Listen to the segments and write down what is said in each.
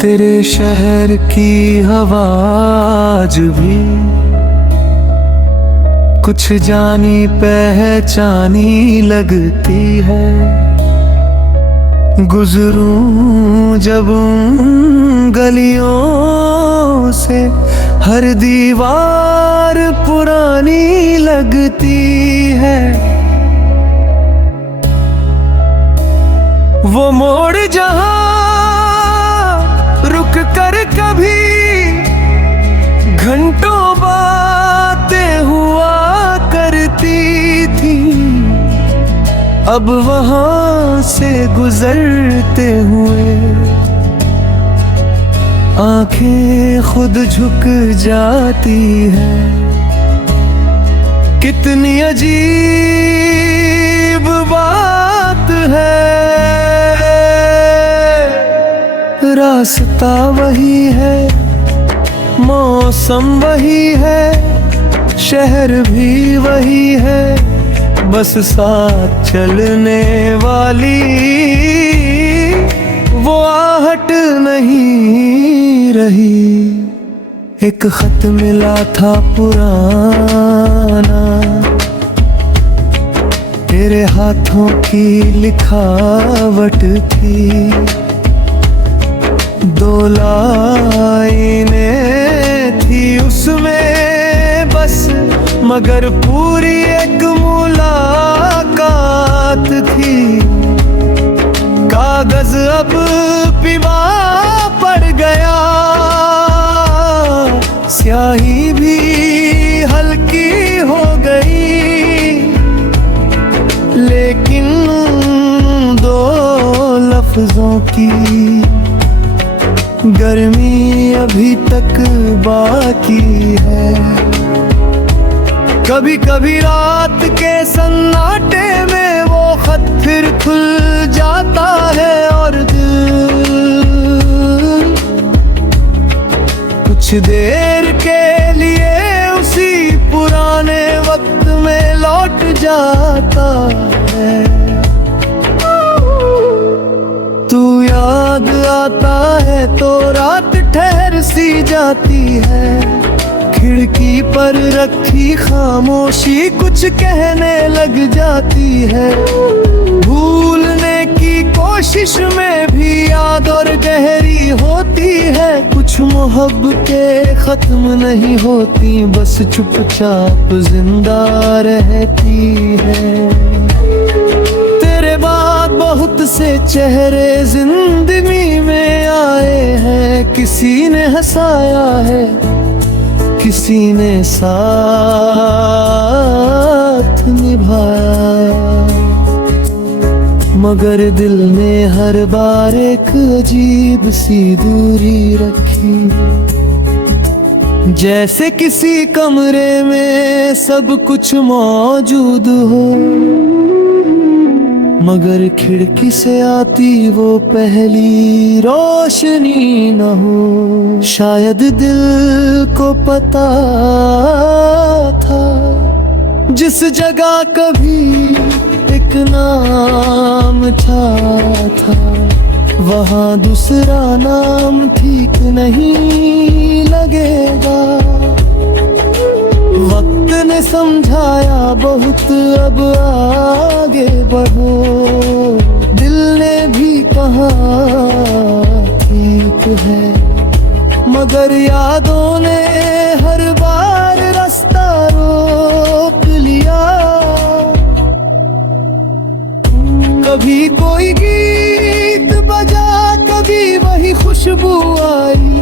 तेरे शहर की हवा आज भी कुछ जानी पहचानी लगती है। गुजरूं जब उन गलियों से हर दीवार पुरानी लगती है। वो मोड़ जहां रुक कर कभी घंटों बातें हुआ करती थी, अब वहां से गुजरते हुए आंखें खुद झुक जाती है। कितनी अजीब बात है, रास्ता वही है, मौसम वही है, शहर भी वही है, बस साथ चलने वाली वो आहट नहीं रही। एक खत मिला था पुराना, तेरे हाथों की लिखावट थी। 2 लाइनें थी उसमें बस, मगर पूरी एक मुलाकात थी। कागज अब पीवा पड़ गया, स्याही भी हल्की हो गई, लेकिन 2 लफ्जों की गर्मी अभी तक बाकी है। कभी कभी रात के सन्नाटे में वो खत फिर खुल जाता है और दिल कुछ देर के लिए उसी पुराने वक्त में लौट जाता है। तू याद आता है तो रात ठहर सी जाती है, खिड़की पर रखी खामोशी कुछ कहने लग जाती है। भूलने की कोशिश में भी याद और गहरी होती है, कुछ मोहब्बतें खत्म नहीं होती, बस चुपचाप जिंदा रहती है। तेरे बाद बहुत से चेहरे जिंदगी में आए हैं, किसी ने हंसाया है, किसी ने साथ निभाया, मगर दिल ने हर बार एक अजीब सी दूरी रखी। जैसे किसी कमरे में सब कुछ मौजूद हो, मगर खिड़की से आती वो पहली रोशनी न हो। शायद दिल को पता था जिस जगह कभी एक नाम था, वहाँ दूसरा नाम ठीक नहीं लगेगा। वक्त ने समझाया बहुत, अब आगे बढ़ो। दिल ने भी कहा ठीक है, मगर यादों ने हर बार रास्ता रोक लिया। कभी कोई गीत बजा, कभी वही खुशबू आई,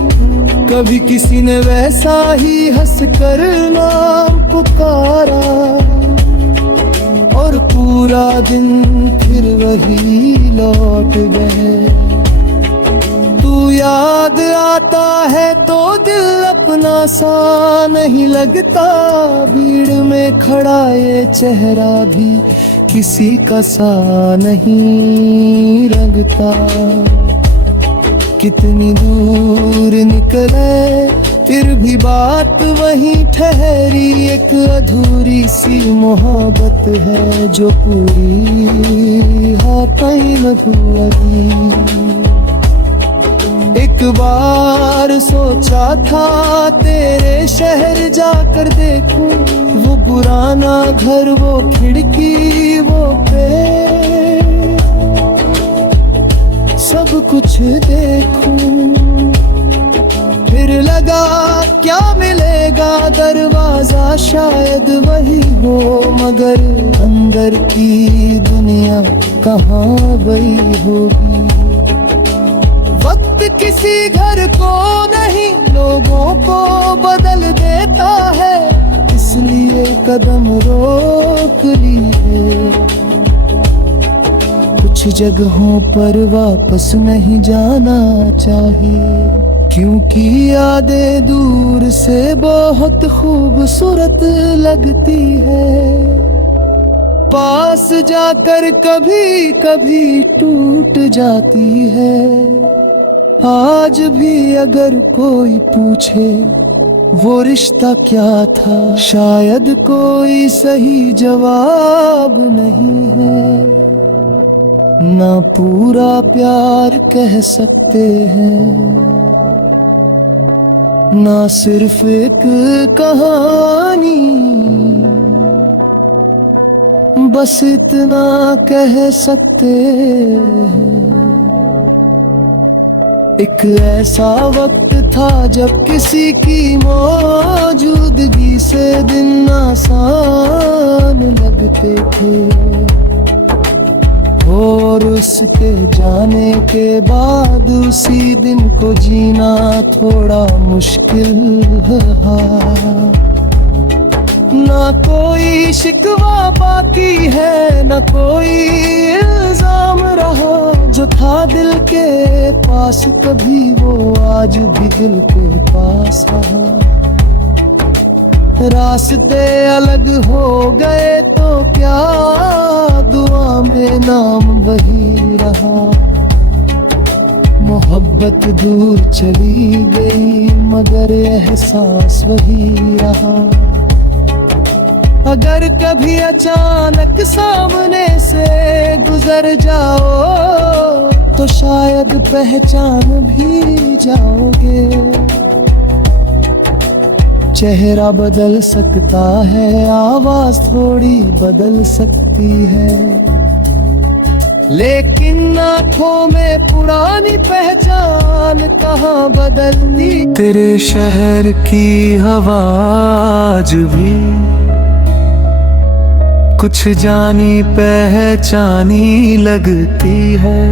कभी किसी ने वैसा ही हंसकर नाम पुकारा, और पूरा दिन फिर वही लौट गए। तू याद आता है तो दिल अपना सा नहीं लगता, भीड़ में खड़ा ये चेहरा भी किसी का सा नहीं लगता। कितनी दूर निकले फिर भी बात वहीं ठहरी, एक अधूरी सी मोहब्बत है जो पूरी हाथाई मधुआगी। एक बार सोचा था तेरे शहर जाकर देखूं, वो पुराना घर, वो खिड़की, वो पेड़, सब कुछ देखूं। फिर लगा क्या मिलेगा, दरवाजा शायद वही हो, मगर अंदर की दुनिया कहाँ वही होगी। वक्त किसी घर को नहीं, लोगों को बदल देता है, इसलिए कदम रोक लिए। कुछ जगहों पर वापस नहीं जाना चाहिए, क्योंकि यादें दूर से बहुत खूबसूरत लगती है, पास जाकर कभी कभी टूट जाती है। आज भी अगर कोई पूछे वो रिश्ता क्या था, शायद कोई सही जवाब नहीं है। ना पूरा प्यार कह सकते हैं, ना सिर्फ एक कहानी, बस इतना कह सकते हैं। एक ऐसा वक्त था जब किसी की मौजूदगी से दिन आसान लगते थे, और उसके जाने के बाद उसी दिन को जीना थोड़ा मुश्किल है। ना कोई शिकवा बाकी है, ना कोई इल्जाम रहा, जो था दिल के पास कभी वो आज भी दिल के पास रहा। रास्ते अलग हो गए तो क्या, दुआ में नाम वही रहा। मोहब्बत दूर चली गई मगर एहसास वही रहा। अगर कभी अचानक सामने से गुजर जाओ तो शायद पहचान भी जाओगे। चेहरा बदल सकता है, आवाज थोड़ी बदल सकती है, लेकिन आँखों में पुरानी पहचान कहाँ बदलती। तेरे शहर की आवाज भी कुछ जानी पहचानी लगती है।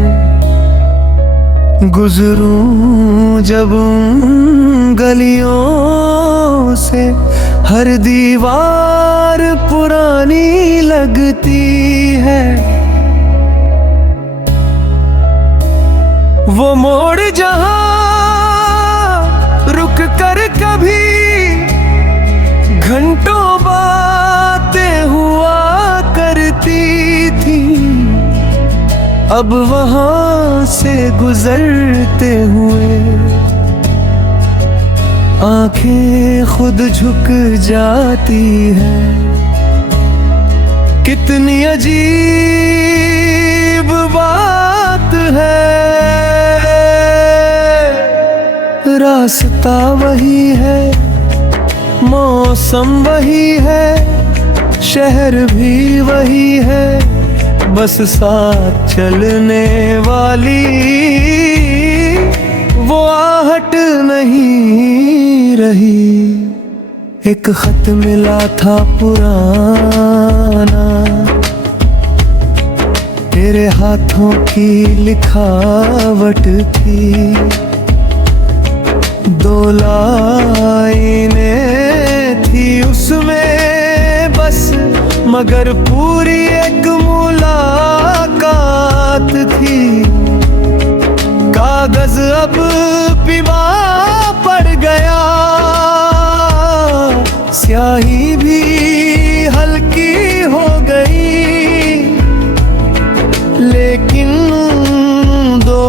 गुजरूं जब गलियों से हर दीवार पुरानी लगती है। वो मोड़ जहां रुक कर कभी घंटों बातें हुआ करती थी, अब वहां से गुजरते हुए आंखें खुद झुक जाती हैं। कितनी अजीब बात है, रास्ता वही है, मौसम वही है, शहर भी वही है, बस साथ चलने वाली वो आहट नहीं रही। एक खत मिला था पुराना, तेरे हाथों की लिखावट थी। 2 लाइनें थी उसमें बस, मगर पूरी एक मुलाकात थी। कागज अब पीवा पड़ गया, स्याही भी हल्की हो गई, लेकिन 2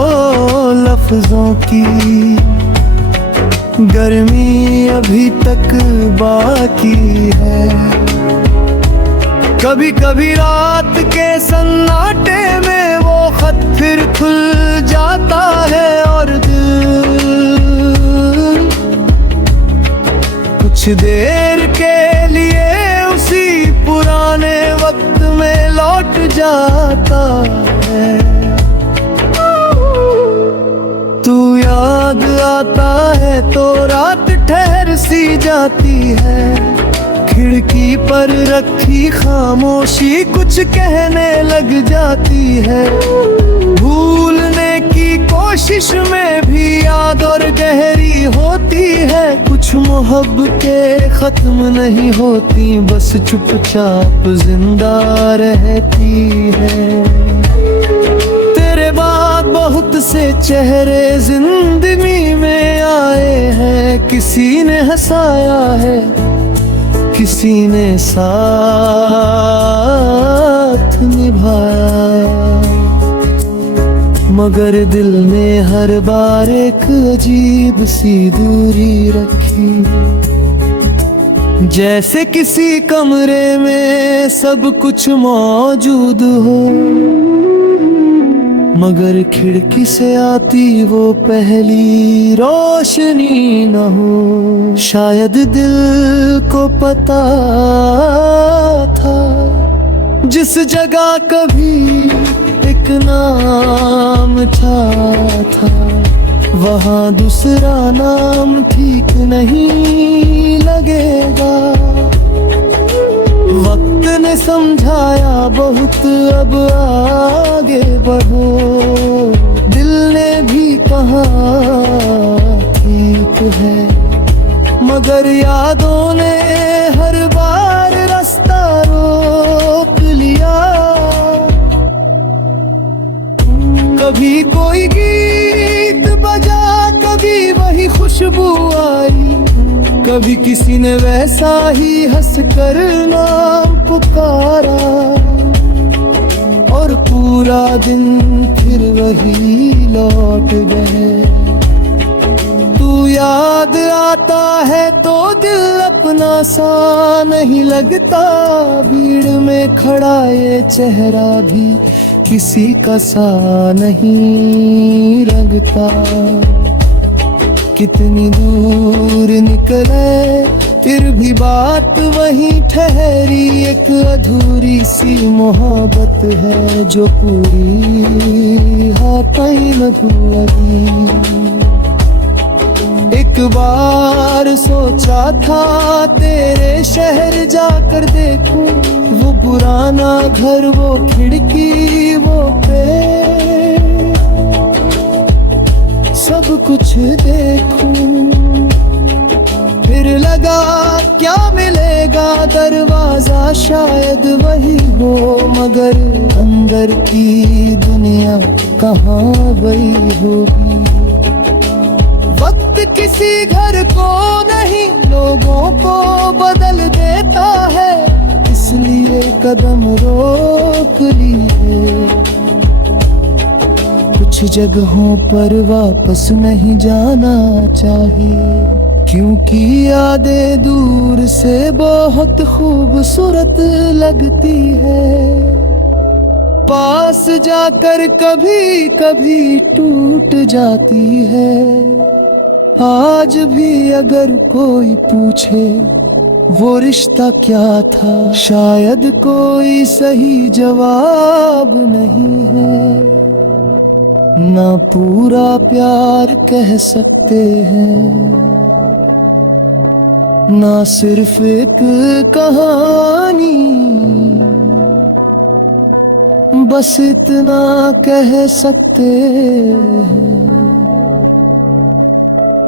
लफ्जों की गर्मी अभी तक बाकी है। कभी कभी रात के सन्नाटे में वो खत फिर खुल जाता है और दिल कुछ देर के लिए उसी पुराने वक्त में लौट जाता है। तू याद आता है तो रात ठहर सी जाती है। खिड़की पर रखी खामोशी कुछ कहने लग जाती है। भूलने की कोशिश में भी याद और गहरी होती है। कुछ मोहब्बतें खत्म नहीं होती, बस चुपचाप जिंदा रहती है। तेरे बाद बहुत से चेहरे जिंदगी में आए हैं। किसी ने हंसाया है, किसी ने साथ निभाया, मगर दिल ने हर बार एक अजीब सी दूरी रखी। जैसे किसी कमरे में सब कुछ मौजूद हो, मगर खिड़की से आती वो पहली रोशनी न हो। शायद दिल को पता था जिस जगह कभी एक नाम था, वहाँ दूसरा नाम ठीक नहीं लगेगा। वक्त ने समझाया बहुत, अब आगे बढ़ो। दिल ने भी कहा ठीक है, मगर यादों ने हर बार रास्ता रोक लिया। कभी कोई गीत बजा, कभी वही खुशबू आई, कभी किसी ने वैसा ही हंसकर नाम पुकारा। और पूरा दिन फिर वही लौट गए। तू याद आता है तो दिल अपना सा नहीं लगता। भीड़ में खड़ा ये चेहरा भी किसी का सा नहीं लगता। कितनी दूर निकले फिर भी बात वहीं ठहरी। एक अधूरी सी मोहब्बत है जो पूरी हाथाई अधूरी। एक बार सोचा था तेरे शहर जाकर देखूं, वो पुराना घर, वो खिड़की, वो पेड़, सब कुछ देखूं। फिर लगा क्या मिलेगा, दरवाजा शायद वही हो, मगर अंदर की दुनिया कहाँ वही होगी। वक्त किसी घर को नहीं लोगों को बदल देता है, इसलिए कदम रोक लिए। कुछ जगहों पर वापस नहीं जाना चाहिए, क्योंकि यादें दूर से बहुत खूबसूरत लगती है। पास जाकर कभी कभी टूट जाती है। आज भी अगर कोई पूछे वो रिश्ता क्या था, शायद कोई सही जवाब नहीं है। ना पूरा प्यार कह सकते हैं, ना सिर्फ एक कहानी, बस इतना कह सकते हैं।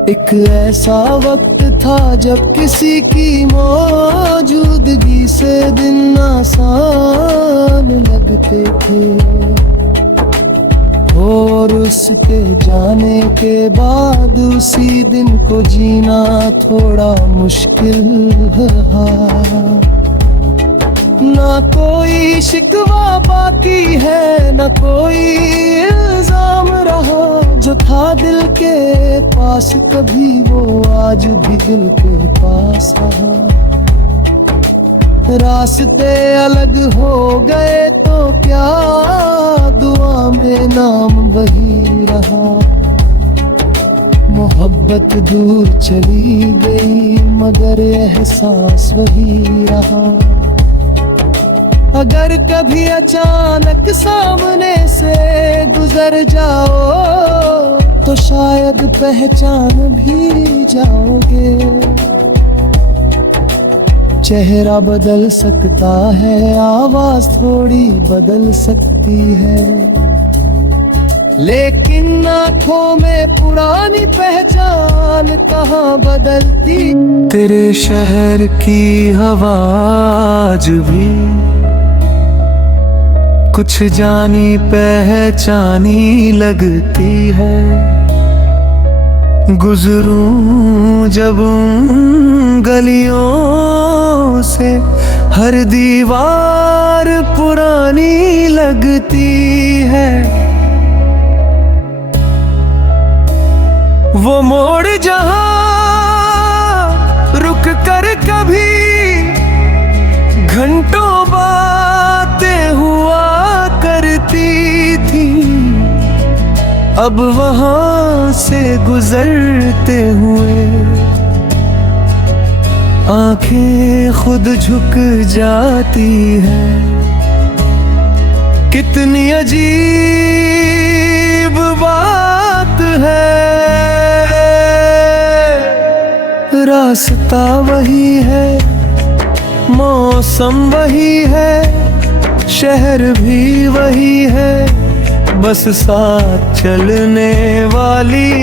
एक ऐसा वक्त था जब किसी की मौजूदगी से दिन आसान लगते थे, और उसके जाने के बाद उसी दिन को जीना थोड़ा मुश्किल रहा। ना कोई शिकवा बाकी है, ना कोई इल्जाम रहा। जो था दिल के पास कभी वो आज भी दिल के पास रहा। रास्ते अलग हो गए तो क्या, दुआ में नाम वही रहा। मोहब्बत दूर चली गई मगर एहसास वही रहा। अगर कभी अचानक सामने से गुजर जाओ तो शायद पहचान भी जाओगे। चेहरा बदल सकता है, आवाज थोड़ी बदल सकती है, लेकिन आंखों में पुरानी पहचान कहाँ बदलती। तेरे शहर की आवाज भी कुछ जानी पहचानी लगती है। गुजरूं जब उन गलियों से हर दीवार पुरानी लगती है। वो मोड़ जहां रुक कर कभी घंटों बातें हुआ करती थी, अब वहां से गुजरते हुए आंखें खुद झुक जाती है। कितनी अजीब बात है, रास्ता वही है, मौसम वही है, शहर भी वही है, बस साथ चलने वाली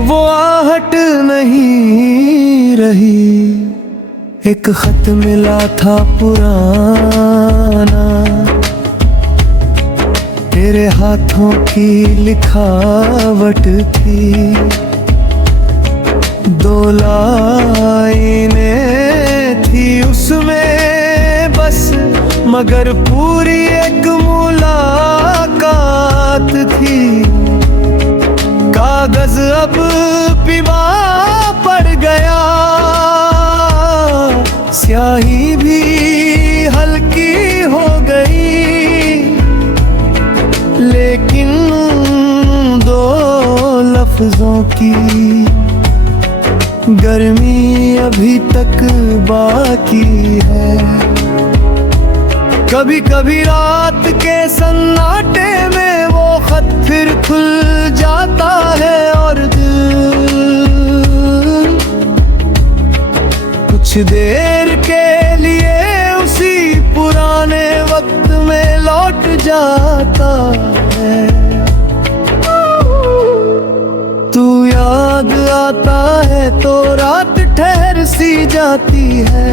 वो आहट नहीं रही। एक खत मिला था पुराना, तेरे हाथों की लिखावट थी। 2 लाइनें थी उसमें बस, मगर पूरी एक मुलाकात थी। कागज अब पीवा पड़ गया, स्याही भी हल्की हो गई, लेकिन 2 लफ्जों की गर्मी अभी तक बाकी है। कभी कभी रात के सन्नाटे में वो खत फिर खुल जाता है और दिल कुछ देर के लिए उसी पुराने वक्त में लौट जाता है। तू याद आता है तो रात ठहर सी जाती है,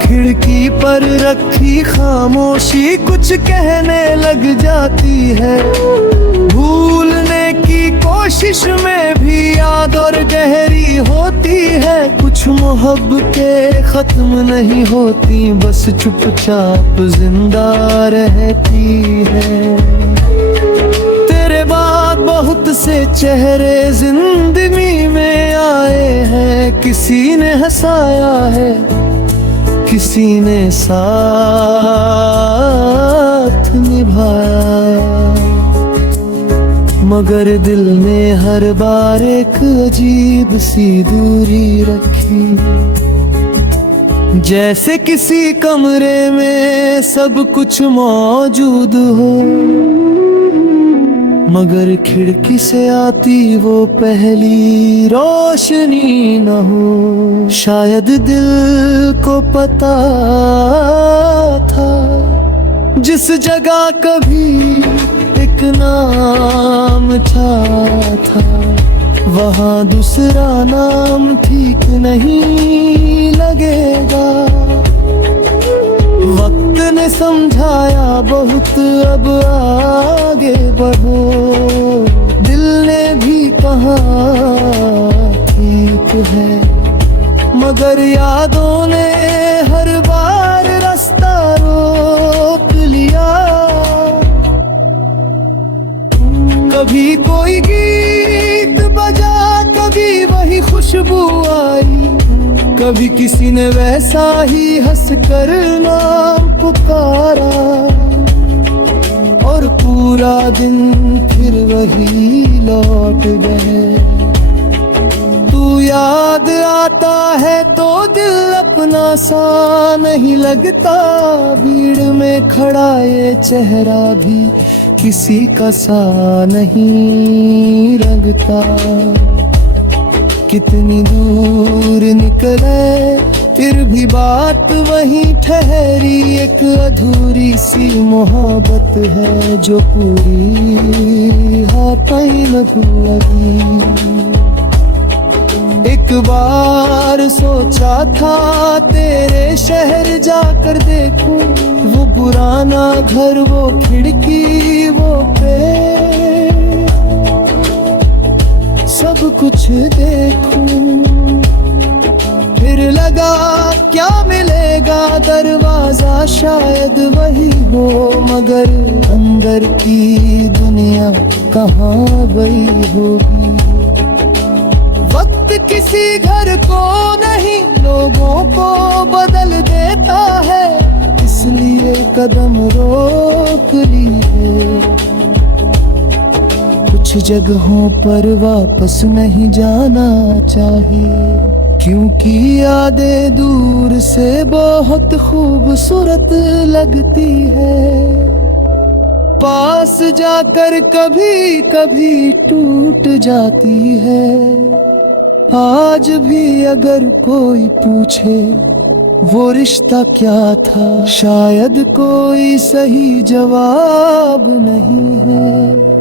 खिड़की पर रखी खामोशी कुछ कहने लग जाती है। भूलने की कोशिश में भी याद और गहरी होती है, कुछ मोहब्बतें खत्म नहीं होती, बस चुपचाप जिंदा रहती है। तेरे बाद बहुत से चेहरे जिंदगी में आए हैं, किसी ने हंसाया है, किसी ने साथ निभाया, मगर दिल में हर बार एक अजीब सी दूरी रखी। जैसे किसी कमरे में सब कुछ मौजूद हो, मगर खिड़की से आती वो पहली रोशनी न हो। शायद दिल को पता था जिस जगह कभी एक नाम था, वहाँ दूसरा नाम ठीक नहीं लगेगा। वक्त ने समझाया बहुत, अब आगे बढ़ो। दिल ने भी कहा ठीक है, मगर यादों ने हर बार रास्ता रोक लिया। कभी किसी ने वैसा ही हंस कर नाम पुकारा, और पूरा दिन फिर वही लौट गए। तू याद आता है तो दिल अपना सा नहीं लगता, भीड़ में खड़ा ये चेहरा भी किसी का सा नहीं लगता। कितनी दूर निकले फिर भी बात वहीं ठहरी, एक अधूरी सी मोहब्बत है जो पूरी हाथ न लगी। एक बार सोचा था तेरे शहर जाकर देखूं, वो पुराना घर, वो खिड़की, वो पेड़, सब कुछ देखूं। फिर लगा क्या मिलेगा, दरवाजा शायद वही हो, मगर अंदर की दुनिया कहाँ गई होगी। वक्त किसी घर को नहीं लोगों को बदल देता है, इसलिए कदम रोक लिए। कुछ जगहों पर वापस नहीं जाना चाहिए, क्योंकि यादें दूर से बहुत खूबसूरत लगती है, पास जाकर कभी कभी टूट जाती है। आज भी अगर कोई पूछे वो रिश्ता क्या था, शायद कोई सही जवाब नहीं है।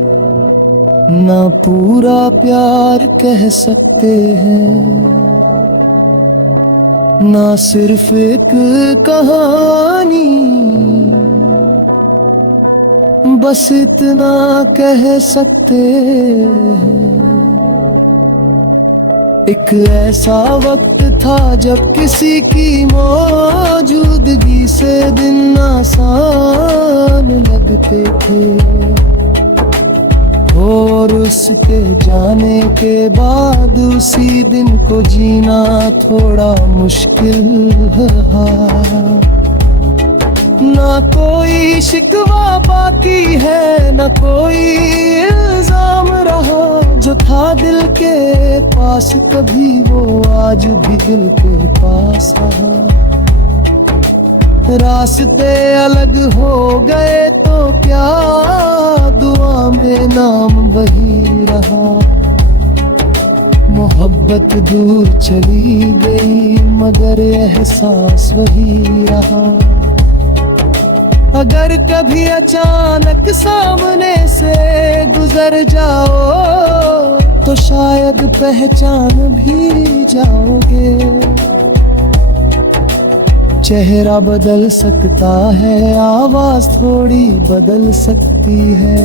ना पूरा प्यार कह सकते हैं, ना सिर्फ एक कहानी, बस इतना कह सकते हैं। एक ऐसा वक्त था जब किसी की मौजूदगी से दिन आसान लगते थे, और उसके जाने के बाद उसी दिन को जीना थोड़ा मुश्किल है। ना कोई शिकवा बाकी है, ना कोई इल्जाम रहा, जो था दिल के पास कभी वो आज भी दिल के पास रहा। रास्ते अलग हो गए तो क्या, दुआ में नाम वही रहा। मोहब्बत दूर चली गई मगर एहसास वही रहा। अगर कभी अचानक सामने से गुजर जाओ तो शायद पहचान भी जाओगे। चेहरा बदल सकता है, आवाज थोड़ी बदल सकती है,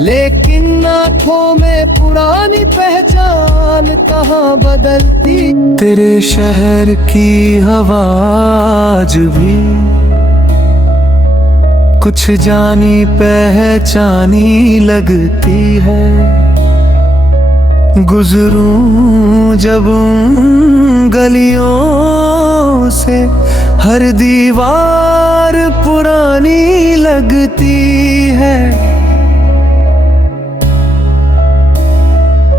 लेकिन आँखों में पुरानी पहचान कहाँ बदलती। तेरे शहर की आवाज भी कुछ जानी पहचानी लगती है। गुजरूं जब उन गलियों से हर दीवार पुरानी लगती है।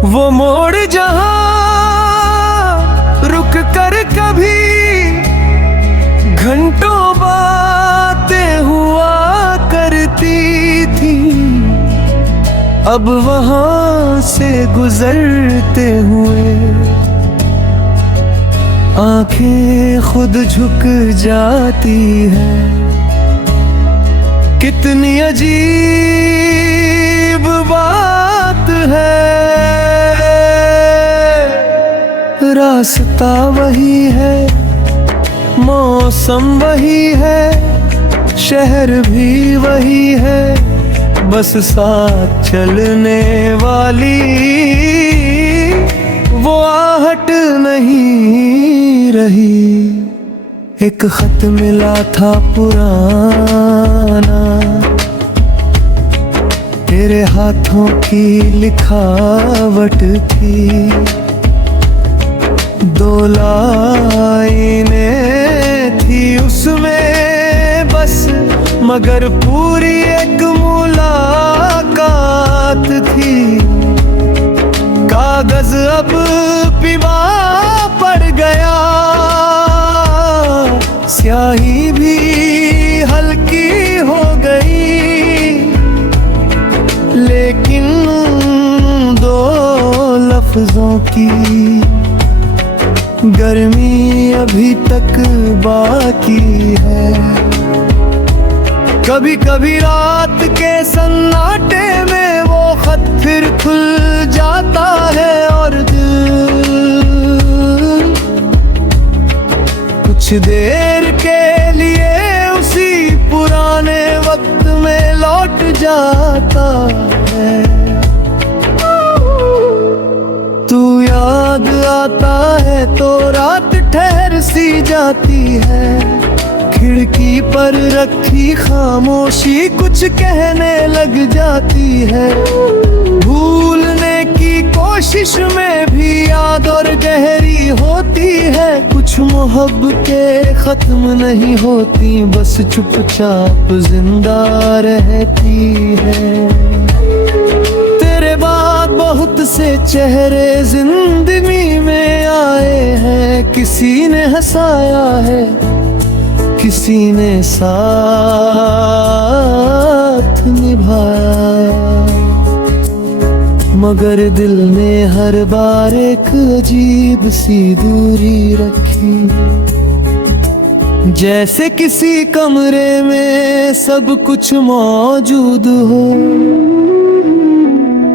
वो मोड़ जहां रुक कर कभी घंटों बातें हुआ करती थी, अब वहां से गुजरते हुए आंखें खुद झुक जाती हैं। कितनी अजीब बात है, रास्ता वही है, मौसम वही है, शहर भी वही है, बस साथ चलने वाली वो आहट नहीं रही। एक खत मिला था पुराना, तेरे हाथों की लिखावट थी। दो लाइनें थी उसमें बस, मगर पूरी एक मुलाकात थी। कागज अब पीवा पड़ गया, स्याही भी हल्की हो गई, लेकिन दो लफ्जों की गर्मी अभी तक बाकी है। कभी कभी रात के सन्नाटे में वो खत फिर खुल जाता है, और दिल कुछ देर के लिए उसी पुराने वक्त में लौट जाता है। तू याद आता है तो रात ठहर सी जाती है, खिड़की पर रखी खामोशी कुछ कहने लग जाती है। भूलने की कोशिश में भी याद और गहरी होती है, कुछ मोहब्बतें खत्म नहीं होती, बस चुपचाप जिंदा रहती है। तेरे बाद बहुत से चेहरे जिंदगी में आए हैं, किसी ने हंसाया है, किसी ने साथ निभाया, मगर दिल ने हर बार एक अजीब सी दूरी रखी। जैसे किसी कमरे में सब कुछ मौजूद हो,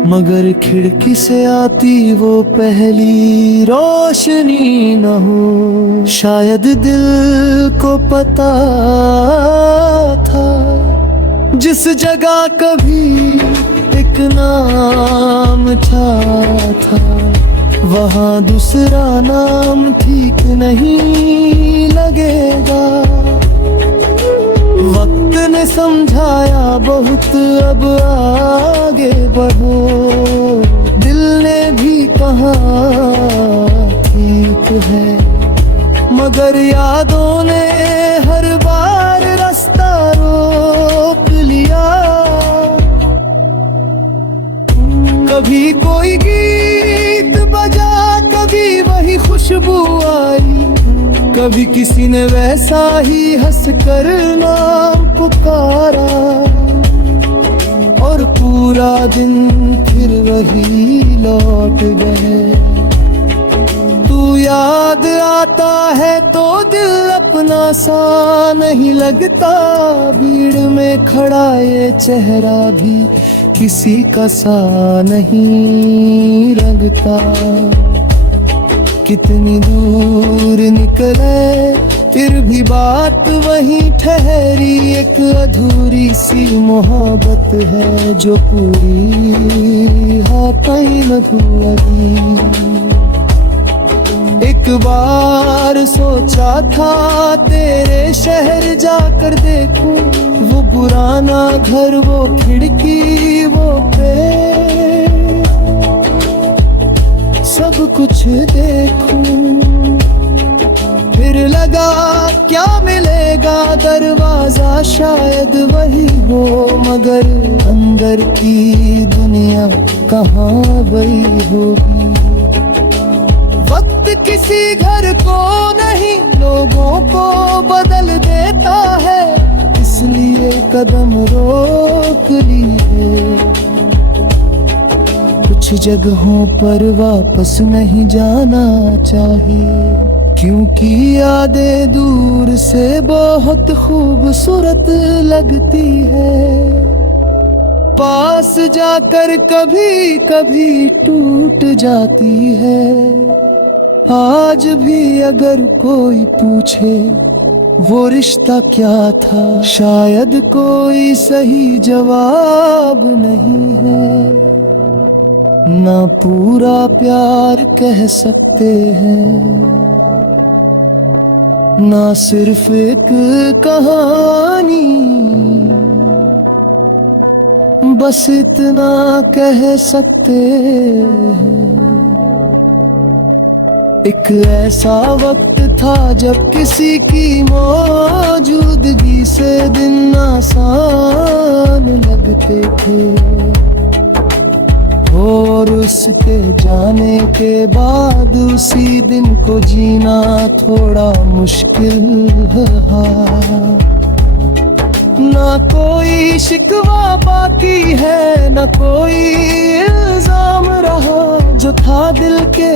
मगर खिड़की से आती वो पहली रोशनी न हो। शायद दिल को पता था जिस जगह कभी एक नाम था, वहाँ दूसरा नाम ठीक नहीं लगेगा। वक्त ने समझाया बहुत, अब आगे बढ़ो। दिल ने भी कहा ठीक है, मगर यादों ने हर बार रास्ता रोक लिया। कभी कोई गीत बजा, कभी वही खुशबू आई, कभी किसी ने वैसा ही हंसकर नाम पुकारा, और पूरा दिन फिर वही लौट गए। तू याद आता है तो दिल अपना सा नहीं लगता, भीड़ में खड़ा ये चेहरा भी किसी का सा नहीं लगता। कितनी दूर निकले फिर भी बात वहीं ठहरी, एक अधूरी सी मोहब्बत है जो पूरी हाथाई अधूरी। एक बार सोचा था तेरे शहर जाकर देखूं, वो पुराना घर, वो खिड़की, वो पेड़, सब कुछ देखूं। फिर लगा क्या मिलेगा, दरवाजा शायद वही हो, मगर अंदर की दुनिया कहाँ वही होगी। वक्त किसी घर को नहीं लोगों को बदल देता है, इसलिए कदम रोक लिए। कुछ जगहों पर वापस नहीं जाना चाहिए, क्योंकि यादें दूर से बहुत खूबसूरत लगती है, पास जाकर कभी कभी टूट जाती है। आज भी अगर कोई पूछे वो रिश्ता क्या था, शायद कोई सही जवाब नहीं है। ना पूरा प्यार कह सकते हैं, ना सिर्फ एक कहानी, बस इतना कह सकते हैं एक ऐसा वक्त था जब किसी की मौजूदगी से दिन आसान लगते थे, और उसके जाने के बाद उसी दिन को जीना थोड़ा मुश्किल रहा। ना कोई शिकवा बाकी है, ना कोई इल्जाम रहा। जो था दिल के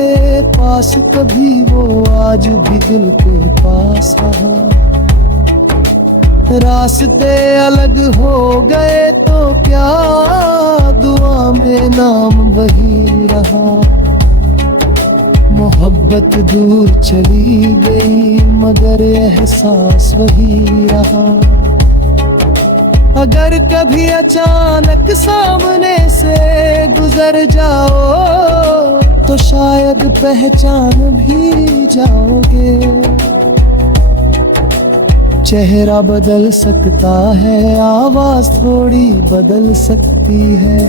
पास कभी, वो आज भी दिल के पास रहा। रास्ते अलग हो गए तो क्या, दुआ में नाम वही रहा। मोहब्बत दूर चली गई मगर एहसास वही रहा। अगर कभी अचानक सामने से गुजर जाओ तो शायद पहचान भी जाओगे। चेहरा बदल सकता है, आवाज थोड़ी बदल सकती है,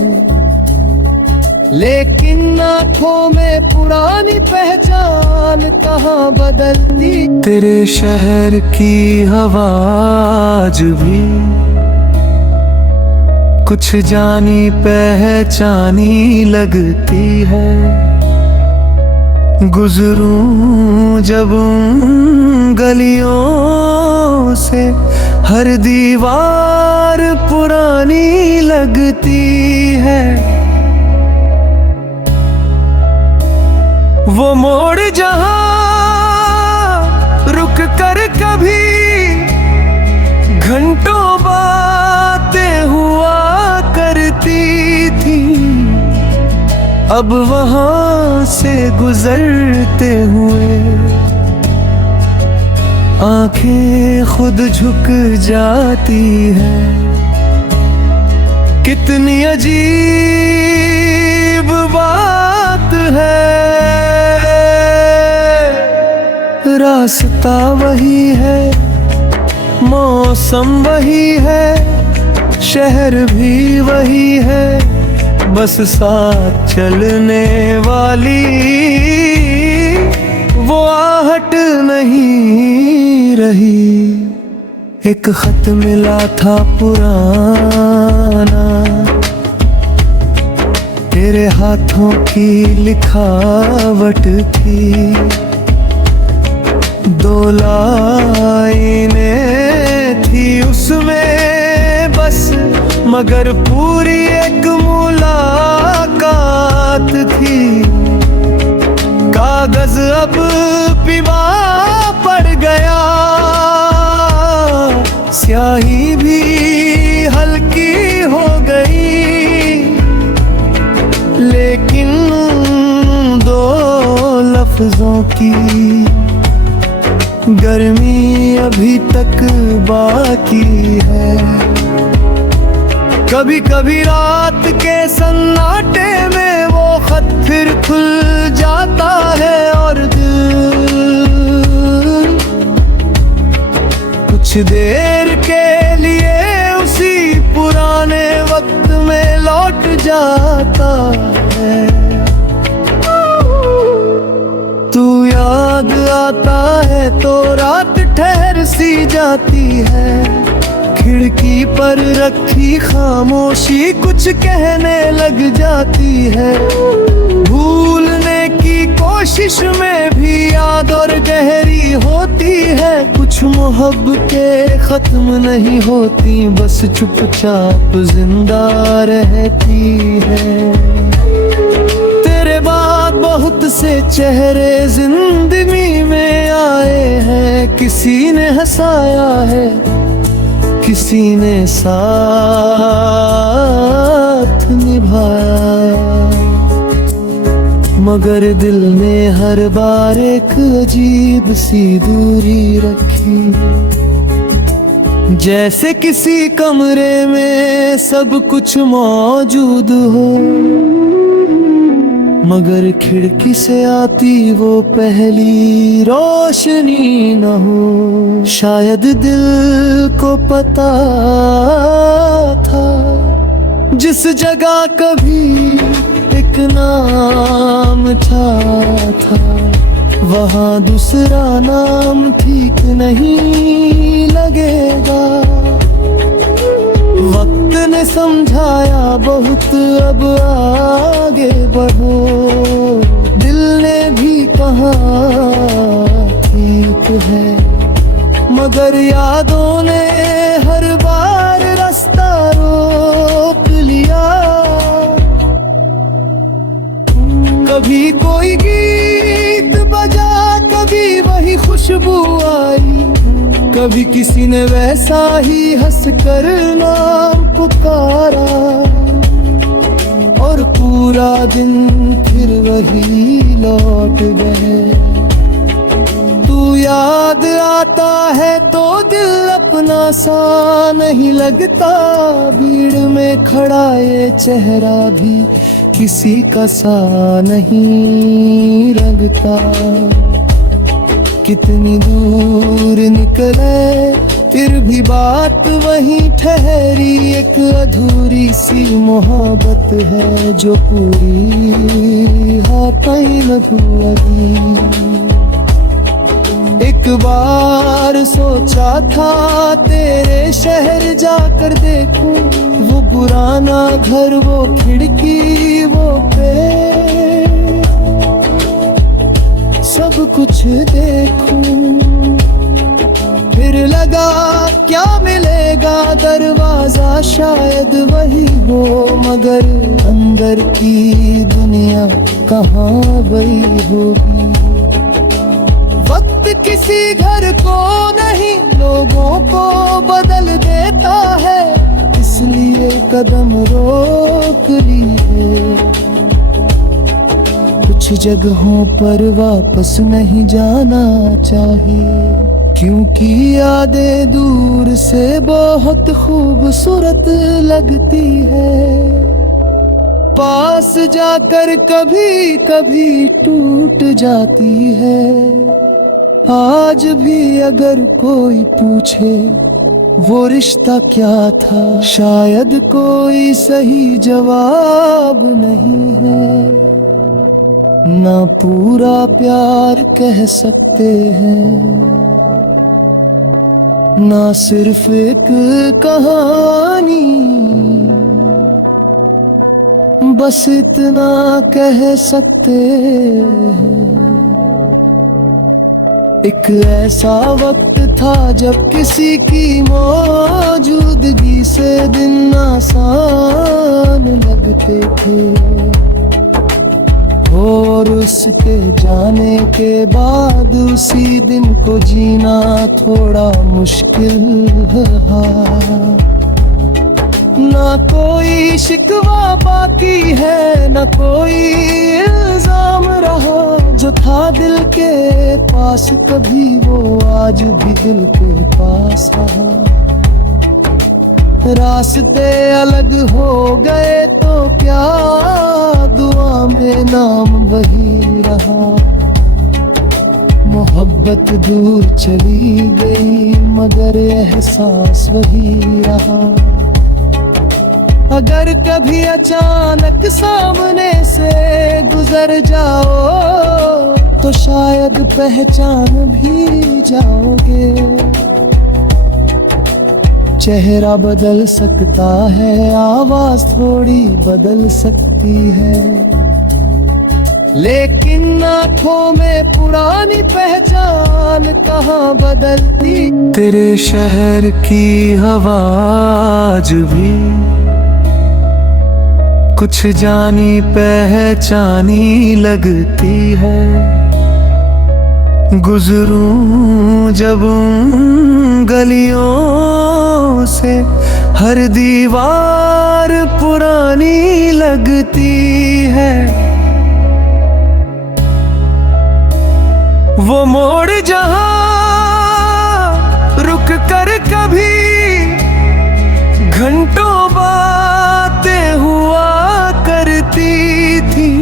लेकिन आंखों में पुरानी पहचान कहाँ बदलती। तेरे शहर की आवाज भी कुछ जानी पहचानी लगती है। गुजरूं जब उन गलियों से, हर दीवार पुरानी लगती है। वो मोड़ जहां रुक कर कभी घंटों बातें हुआ करती थी, अब वहां से गुजरते हुए आंखें खुद झुक जाती है। कितनी अजीब बात है, रास्ता वही है, मौसम वही है, शहर भी वही है, बस साथ चलने वाली वो आहट नहीं रही। एक खत मिला था पुराना, तेरे हाथों की लिखावट थी। 2 लाइनें थी उसमें बस, मगर पूरी एक मुलाकात थी। कागज अब पीवा पड़ गया, स्याही भी हल्की हो गई, लेकिन 2 लफ्जों की गर्मी अभी तक बाकी है। कभी कभी रात के सन्नाटे में वो खत फिर खुल जाता है, और दिल कुछ देर के लिए उसी पुराने वक्त में लौट जाता है। तू याद आता है तो रात ठहर सी जाती है, खिड़की पर रखी खामोशी कुछ कहने लग जाती है। भूलने की कोशिश में भी याद और गहरी होती है, कुछ मोहब्बतें खत्म नहीं होती, बस चुपचाप जिंदा रहती है। तेरे बाद बहुत से चेहरे जिंदगी में आए हैं, किसी ने हंसाया है, किसी ने साथ निभाया, मगर दिल ने हर बार एक अजीब सी दूरी रखी। जैसे किसी कमरे में सब कुछ मौजूद हो, मगर खिड़की से आती वो पहली रोशनी न हो। शायद दिल को पता था जिस जगह कभी एक नाम था, वहाँ दूसरा नाम ठीक नहीं लगेगा। वक्त ने समझाया बहुत, अब आगे बढ़ो। दिल ने भी कहा ठीक है, मगर यादों ने हर बार रास्ता रोक लिया। कभी कोई गीत बजा, कभी वही खुशबू आई, कभी किसी ने वैसा ही हंसकर नाम पुकारा। और पूरा दिन फिर वही लौट गए। तू याद आता है तो दिल अपना सा नहीं लगता। भीड़ में खड़ा ये चेहरा भी किसी का सा नहीं लगता। कितनी दूर निकले फिर भी बात वहीं ठहरी। एक अधूरी सी मोहब्बत है जो पूरी हाथाई अधूरी। एक बार सोचा था तेरे शहर जाकर देखूं, वो पुराना घर, वो खिड़की, वो पेड़, सब कुछ देखूं। फिर लगा क्या मिलेगा, दरवाजा शायद वही हो, मगर अंदर की दुनिया कहाँ वही होगी। वक्त किसी घर को नहीं लोगों को बदल देता है, इसलिए कदम रोक लिए। कुछ जगहों पर वापस नहीं जाना चाहिए, क्योंकि यादें दूर से बहुत खूबसूरत लगती है। पास जाकर कभी कभी टूट जाती है। आज भी अगर कोई पूछे वो रिश्ता क्या था, शायद कोई सही जवाब नहीं है। ना पूरा प्यार कह सकते हैं, ना सिर्फ एक कहानी, बस इतना कह सकते हैं। एक ऐसा वक्त था जब किसी की मौजूदगी से दिन आसान लगते थे, और उसके जाने के बाद उसी दिन को जीना थोड़ा मुश्किल रहा। ना कोई शिकवा बाकी है, ना कोई इल्जाम रहा। जो था दिल के पास कभी, वो आज भी दिल के पास रहा। रास्ते अलग हो गए तो क्या, दुआ में नाम वही रहा। मोहब्बत दूर चली गई मगर एहसास वही रहा। अगर कभी अचानक सामने से गुजर जाओ तो शायद पहचान भी जाओगे। चेहरा बदल सकता है, आवाज थोड़ी बदल सकती है, लेकिन आंखों में पुरानी पहचान कहाँ बदलती। तेरे शहर की आवाज भी कुछ जानी पहचानी लगती है। गुजरूं जब उन गलियों से, हर दीवार पुरानी लगती है। वो मोड़ जहां रुक कर कभी घंटों बातें हुआ करती थी,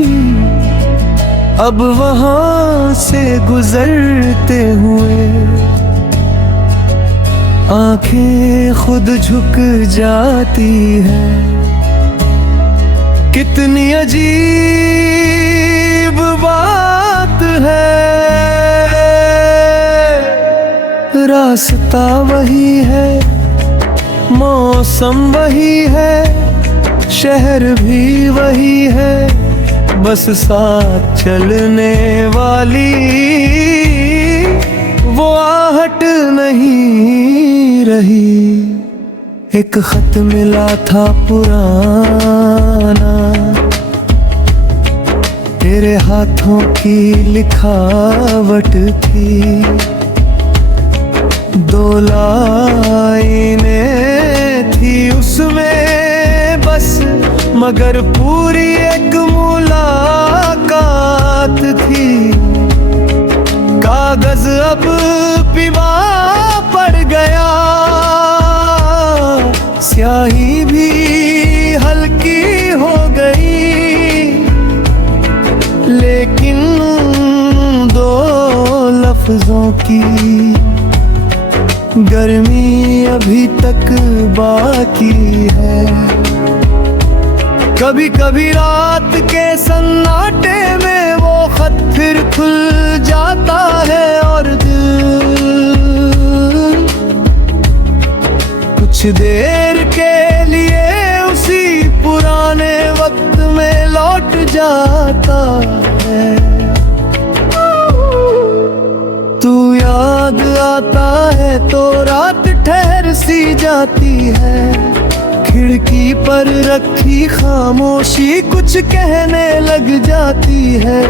अब वहां से गुजरते हुए आंखें खुद झुक जाती हैं। कितनी अजीब बात है। रास्ता वही है, मौसम वही है, शहर भी वही है, बस साथ चलने वाली वो आहट नहीं रही। एक खत मिला था पुराना, तेरे हाथों की लिखावट थी, 2 लाइनें थी उसमें बस, मगर पूरी एक मुलाकात थी। कागज अब पीवा पड़ गया, स्याही भी हल्की हो गई, लेकिन 2 लफ्जों की गर्मी अभी तक बाकी है। कभी कभी रात के सन्नाटे में वो खत फिर खुल जाता है और दिल कुछ देर के लिए उसी पुराने वक्त में लौट जाता है। तू याद आता है तो रात ठहर सी जाती है, खिड़की पर रखी खामोशी कुछ कहने लग जाती है।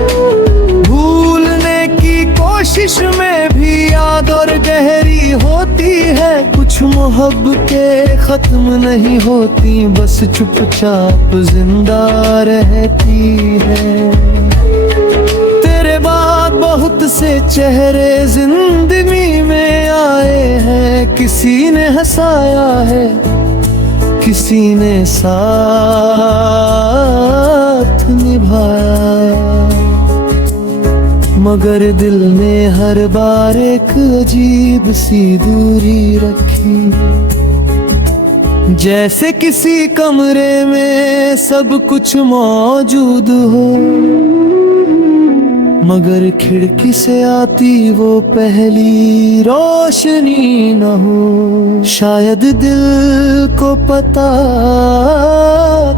भूलने की कोशिश में भी याद और गहरी होती है, कुछ मोहब्बतें खत्म नहीं होती, बस चुपचाप जिंदा रहती है। बहुत से चेहरे जिंदगी में आए हैं, किसी ने हंसाया है, किसी ने साथ निभाया, मगर दिल ने हर बार एक अजीब सी दूरी रखी। जैसे किसी कमरे में सब कुछ मौजूद हो, मगर खिड़की से आती वो पहली रोशनी न हो। शायद दिल को पता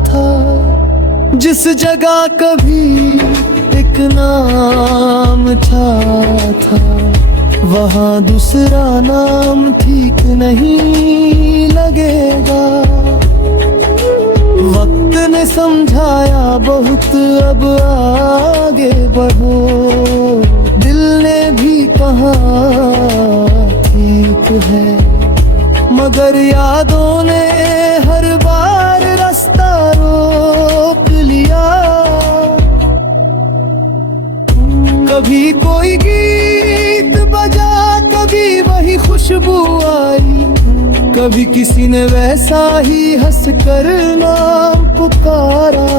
था जिस जगह कभी एक नाम था, वहाँ दूसरा नाम ठीक नहीं लगेगा। वक्त ने समझाया बहुत, अब आगे बढ़ो। दिल ने भी कहा ठीक है, मगर यादों ने हर बार रास्ता रोक लिया। कभी कोई गीत बजा, कभी वही खुशबू आई, कभी किसी ने वैसा ही हंसकर नाम पुकारा,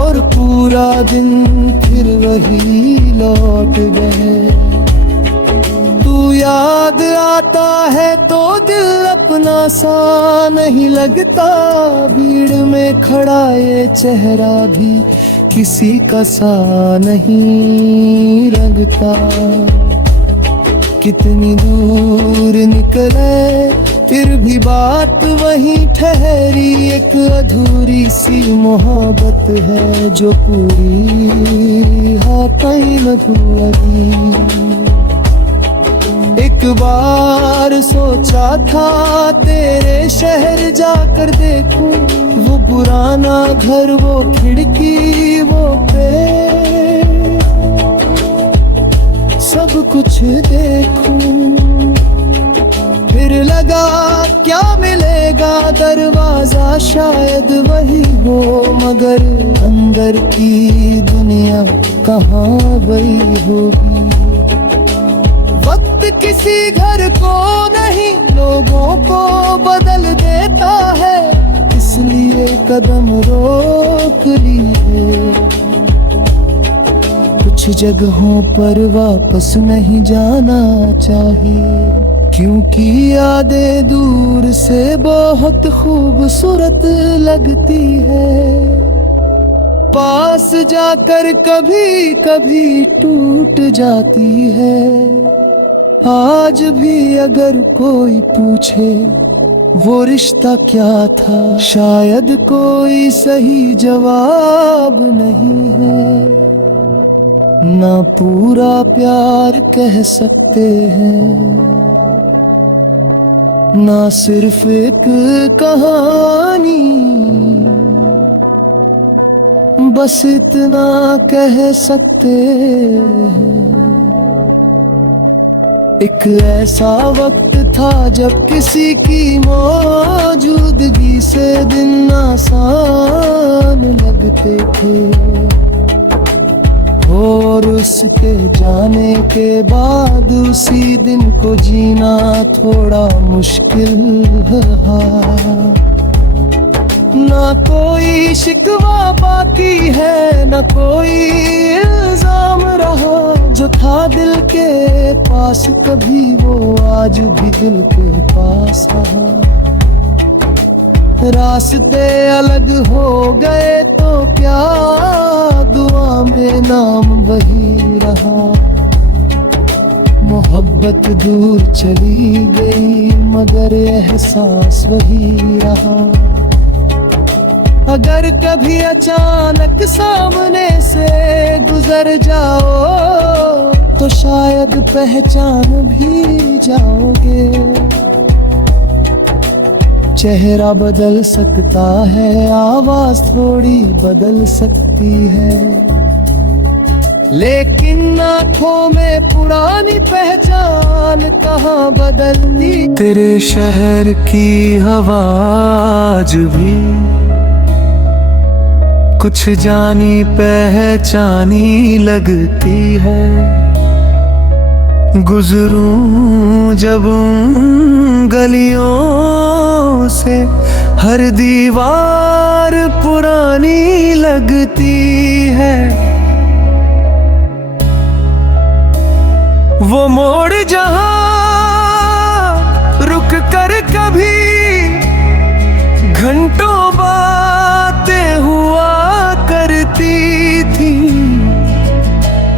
और पूरा दिन फिर वही लौट गए। तू याद आता है तो दिल अपना सा नहीं लगता, भीड़ में खड़ा ये चेहरा भी किसी का सा नहीं लगता। कितनी दूर निकले फिर भी बात वहीं ठहरी, एक अधूरी सी मोहब्बत है जो पूरी हाथाई मधुरी। एक बार सोचा था तेरे शहर जाकर देखूं, वो पुराना घर, वो खिड़की, वो पेड़, सब कुछ देखूं। फिर लगा क्या मिलेगा, दरवाजा शायद वही हो, मगर अंदर की दुनिया कहाँ वही होगी। वक्त किसी घर को नहीं लोगों को बदल देता है, इसलिए कदम रोक लिए। कुछ जगहों पर वापस नहीं जाना चाहिए, क्योंकि यादें दूर से बहुत खूबसूरत लगती है, पास जाकर कभी कभी टूट जाती है। आज भी अगर कोई पूछे वो रिश्ता क्या था, शायद कोई सही जवाब नहीं है। ना पूरा प्यार कह सकते हैं, ना सिर्फ एक कहानी, बस इतना कह सकते हैं। एक ऐसा वक्त था जब किसी की मौजूदगी से दिन आसान लगते थे, और उसके जाने के बाद उसी दिन को जीना थोड़ा मुश्किल रहा। ना कोई शिकवा बाकी है, ना कोई इल्जाम रहा। जो था दिल के पास कभी, वो आज भी दिल के पास रहा। रास्ते अलग हो गए तो क्या, दुआ में नाम वही रहा। मोहब्बत दूर चली गई मगर एहसास वही रहा। अगर कभी अचानक सामने से गुजर जाओ तो शायद पहचान भी जाओगे। चेहरा बदल सकता है, आवाज थोड़ी बदल सकती है, लेकिन आंखों में पुरानी पहचान कहाँ बदलती। तेरे शहर की आवाज भी कुछ जानी पहचानी लगती है। गुजरूं जब उन गलियों से, हर दीवार पुरानी लगती है। वो मोड़ जहां रुक कर कभी घंटों बातें हुआ करती थी,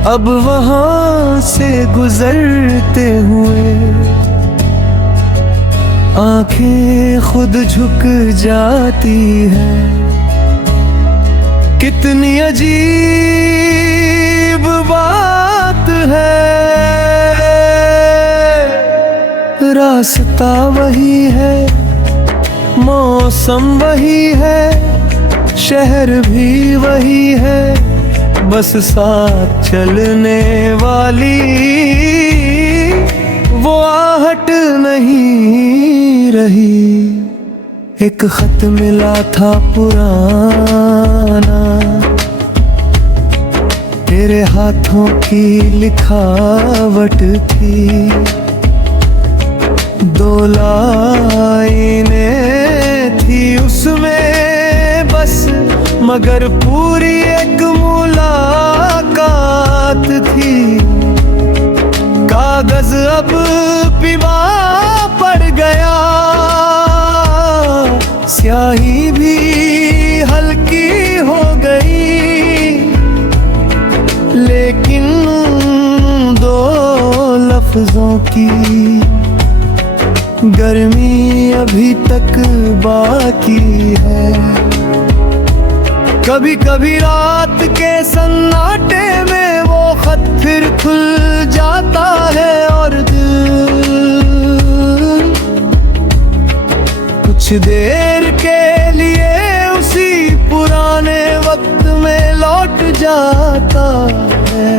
अब वहां से गुजरते हुए आंखें खुद झुक जाती है। कितनी अजीब बात है, रास्ता वही है, मौसम वही है, शहर भी वही है, बस साथ चलने वाली वो आहट नहीं रही। एक खत मिला था पुराना, तेरे हाथों की लिखावट थी। 2 लाइनें थी उसमें बस, मगर पूरी एक मुलाकात थी। कागज अब पीवा पड़ गया, स्याही भी हल्की हो गई, लेकिन 2 लफ्जों की गर्मी अभी तक बाकी है। कभी कभी रात के सन्नाटे में वो खत फिर खुल जाता है, और दिल कुछ देर के लिए उसी पुराने वक्त में लौट जाता है।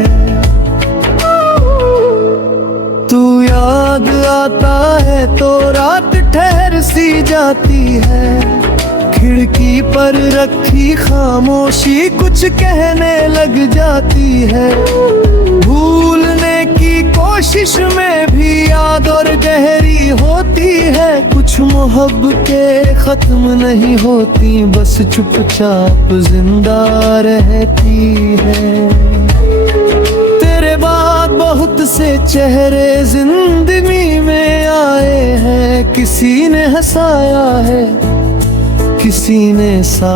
तू याद आता है तो रात ठहर सी जाती है, खिड़की पर रखी खामोशी कुछ कहने लग जाती है। भूलने की कोशिश में भी याद और गहरी होती है, कुछ मोहब्बतें खत्म नहीं होती, बस चुपचाप जिंदा रहती है। तेरे बाद बहुत से चेहरे जिंदगी में आए हैं, किसी ने हंसाया है, किसी ने साथ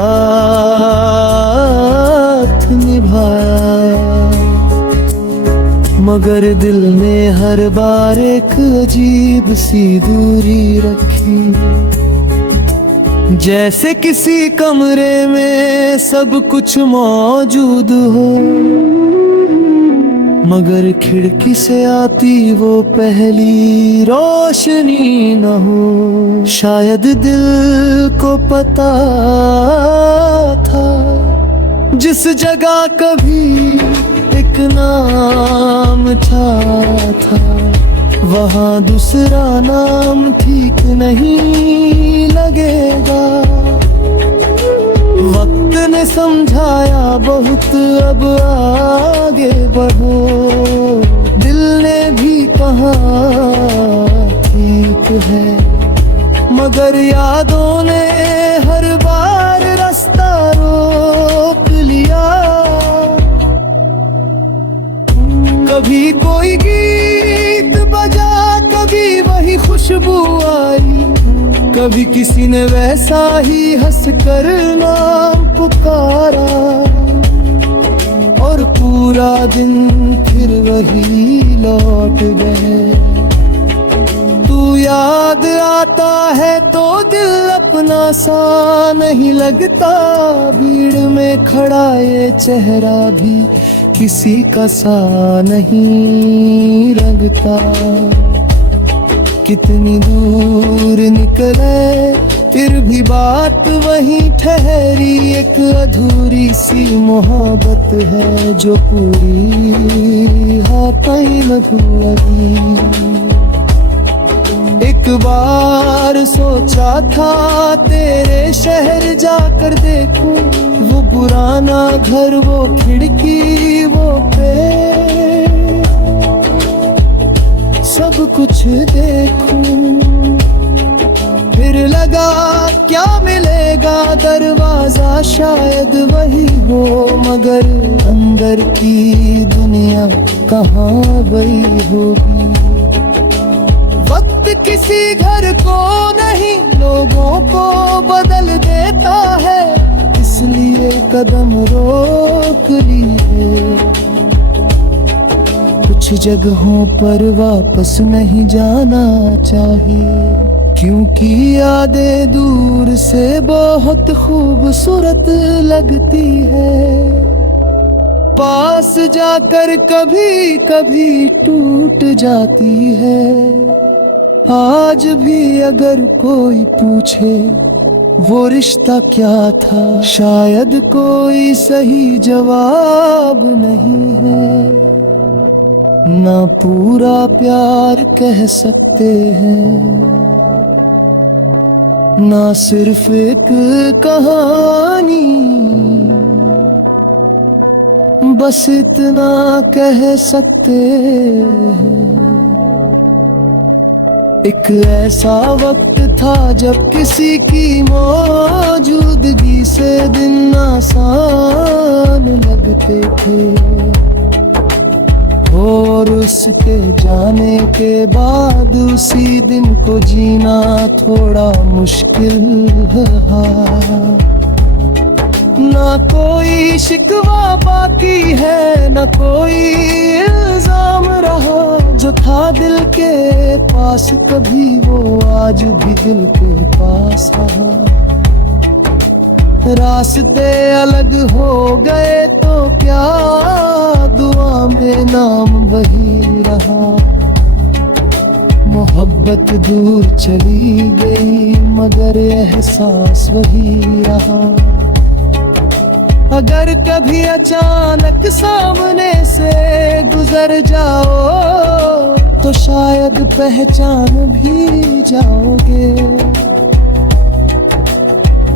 निभाया, मगर दिल ने हर बार एक अजीब सी दूरी रखी। जैसे किसी कमरे में सब कुछ मौजूद हो, मगर खिड़की से आती वो पहली रोशनी न हो। शायद दिल को पता था जिस जगह कभी एक नाम था, वहाँ दूसरा नाम ठीक नहीं लगेगा। वक्त ने समझाया बहुत, अब आगे बढ़ो। दिल ने भी कहा ठीक है, मगर यादों ने हर बार रास्ता रोक लिया। कभी कोई गीत बजा, कभी वही खुशबू आई, कभी किसी ने वैसा ही हंसकर नाम पुकारा। और पूरा दिन फिर वही लौट गए। तू याद आता है तो दिल अपना सा नहीं लगता। भीड़ में खड़ा ये चेहरा भी किसी का सा नहीं लगता। कितनी दूर निकले फिर भी बात वहीं ठहरी। एक अधूरी सी मोहब्बत है जो पूरी हाथाई मधुरी। एक बार सोचा था तेरे शहर जाकर देखूं, वो पुराना घर, वो खिड़की, वो पेड़, सब कुछ देखूं। फिर लगा क्या मिलेगा, दरवाजा शायद वही हो, मगर अंदर की दुनिया कहाँ गई होगी। वक्त किसी घर को नहीं लोगों को बदल देता है, इसलिए कदम रोक लिए। कुछ जगहों पर वापस नहीं जाना चाहिए, क्योंकि यादें दूर से बहुत खूबसूरत लगती है। पास जाकर कभी कभी टूट जाती है। आज भी अगर कोई पूछे वो रिश्ता क्या था, शायद कोई सही जवाब नहीं है। ना पूरा प्यार कह सकते हैं, ना सिर्फ एक कहानी, बस इतना कह सकते हैं। एक ऐसा वक्त था जब किसी की मौजूदगी से दिन आसान लगते थे, और उसके जाने के बाद उसी दिन को जीना थोड़ा मुश्किल रहा। ना कोई शिकवा बाकी है, ना कोई इल्जाम रहा। जो था दिल के पास कभी, वो आज भी दिल के पास रहा। रास्ते अलग हो गए तो क्या, दुआ में नाम वही रहा। मोहब्बत दूर चली गई मगर एहसास वही रहा। अगर कभी अचानक सामने से गुजर जाओ तो शायद पहचान भी जाओगे।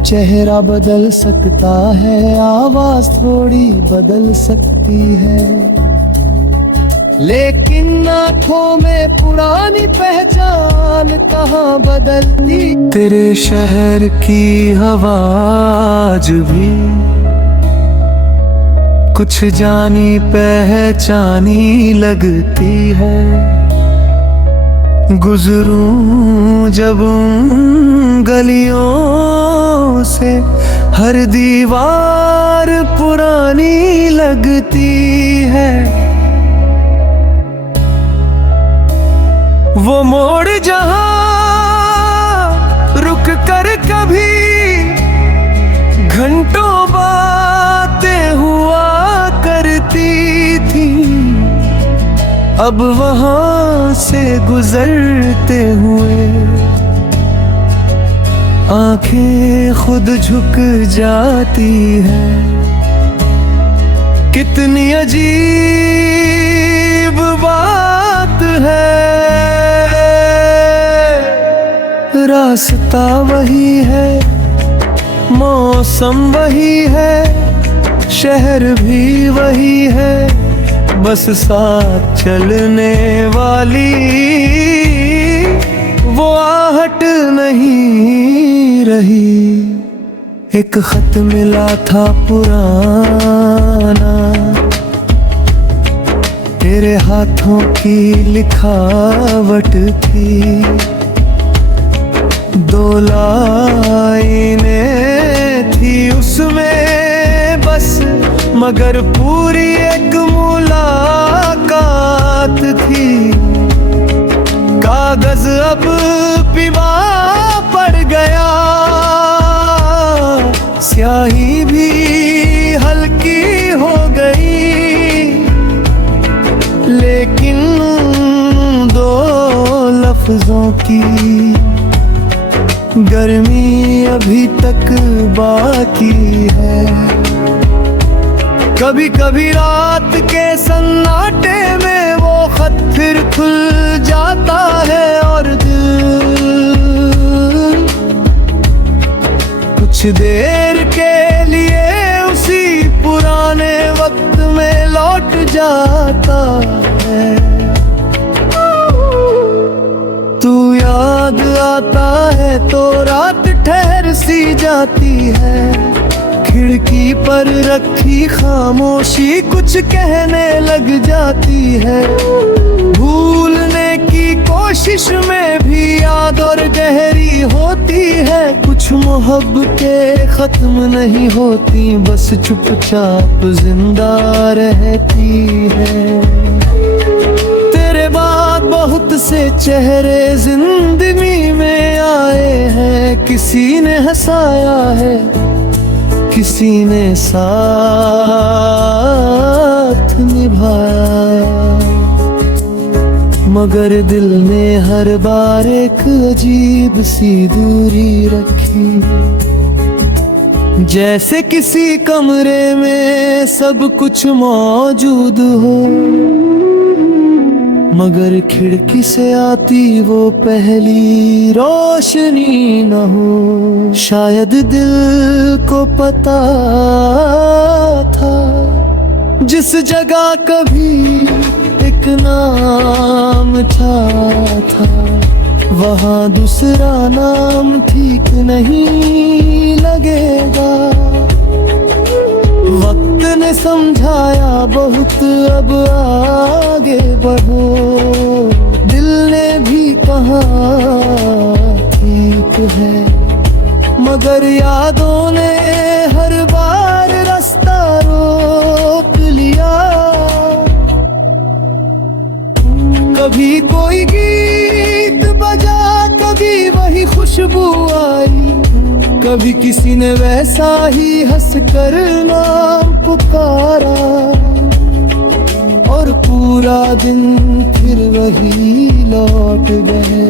चेहरा बदल सकता है, आवाज थोड़ी बदल सकती है, लेकिन आँखों में पुरानी पहचान कहाँ बदलती। तेरे शहर की आवाज भी कुछ जानी पहचानी लगती है। गुजरूं जब उन गलियों से हर दीवार पुरानी लगती है। वो मोड़ जहां रुक कर कभी घंटों बातें हुआ करती थी, अब वहां से गुजरते हुए आंखें खुद झुक जाती है। कितनी अजीब बात है, रास्ता वही है, मौसम वही है, शहर भी वही है, बस साथ चलने वाली वो आहट नहीं रही। एक खत मिला था पुराना, तेरे हाथों की लिखावट थी, 2 लाइनें थी उसमें बस, मगर पूरी एक मुलाकात थी। कागज अब पीवा पड़ गया, स्याही भी हल्की हो गई, लेकिन 2 लफ्जों की गर्मी अभी तक बाकी है। कभी कभी रात के सन्नाटे में वो खत फिर खुल जाता है और दिल कुछ देर के लिए उसी पुराने वक्त में लौट जाता है। तू याद आता है तो रात ठहर सी जाती है, खिड़की पर रखी खामोशी कुछ कहने लग जाती है। भूलने की कोशिश में भी याद और गहरी होती है, कुछ मोहब्बतें खत्म नहीं होती, बस चुपचाप जिंदा रहती है। तेरे बाद बहुत से चेहरे जिंदगी में आए हैं, किसी ने हंसाया है, किसी ने साथ निभाया, मगर दिल ने हर बार एक अजीब सी दूरी रखी। जैसे किसी कमरे में सब कुछ मौजूद हो, मगर खिड़की से आती वो पहली रोशनी न हो। शायद दिल को पता था जिस जगह कभी एक नाम था, वहाँ दूसरा नाम ठीक नहीं लगेगा। वक्त ने समझाया बहुत, अब आगे बढ़ो। दिल ने भी कहा ठीक है, मगर यादों ने हर बार रास्ता रोक लिया। कभी कोई गीत बजा, कभी वही खुशबू आई, कभी किसी ने वैसा ही हंसकर नाम पुकारा, और पूरा दिन फिर वही लौट गए।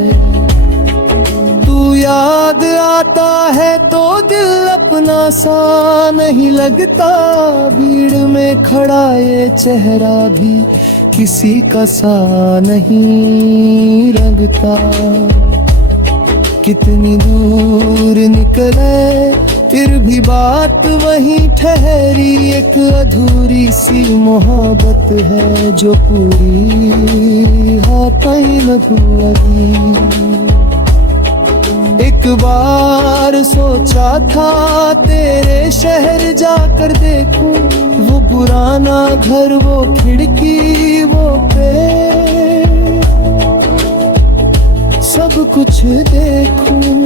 तू याद आता है तो दिल अपना सा नहीं लगता, भीड़ में खड़ा ये चेहरा भी किसी का सा नहीं लगता। कितनी दूर निकले फिर भी बात वहीं ठहरी, एक अधूरी सी मोहब्बत है जो पूरी हाथाई अधूरी। एक बार सोचा था तेरे शहर जाकर देखूं, वो पुराना घर, वो खिड़की, वो पेड़, सब कुछ देखूं।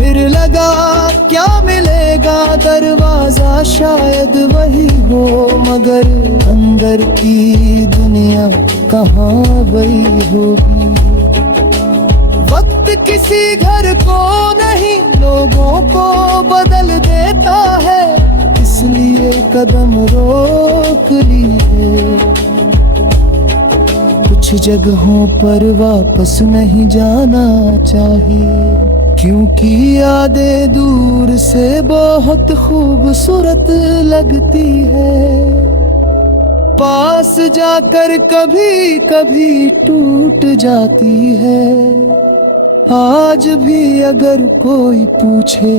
फिर लगा क्या मिलेगा, दरवाजा शायद वही हो, मगर अंदर की दुनिया कहाँ वही होगी। वक्त किसी घर को नहीं, लोगों को बदल देता है, इसलिए कदम रोक लिए। कुछ जगहों पर वापस नहीं जाना चाहिए, क्योंकि यादें दूर से बहुत खूबसूरत लगती है, पास जाकर कभी कभी टूट जाती है। आज भी अगर कोई पूछे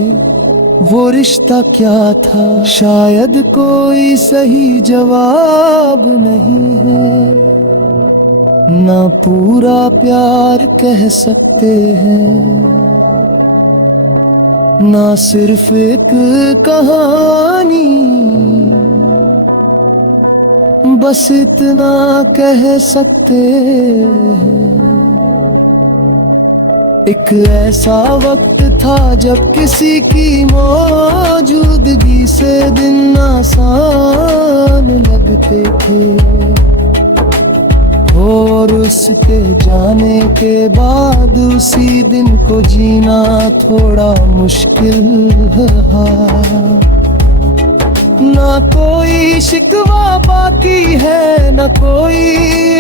वो रिश्ता क्या था, शायद कोई सही जवाब नहीं है। ना पूरा प्यार कह सकते हैं, ना सिर्फ एक कहानी, बस इतना कह सकते हैं। एक ऐसा वक्त था जब किसी की मौजूदगी से दिन आसान लगते थे, और उसके जाने के बाद उसी दिन को जीना थोड़ा मुश्किल है। ना कोई शिकवा बाकी है, ना कोई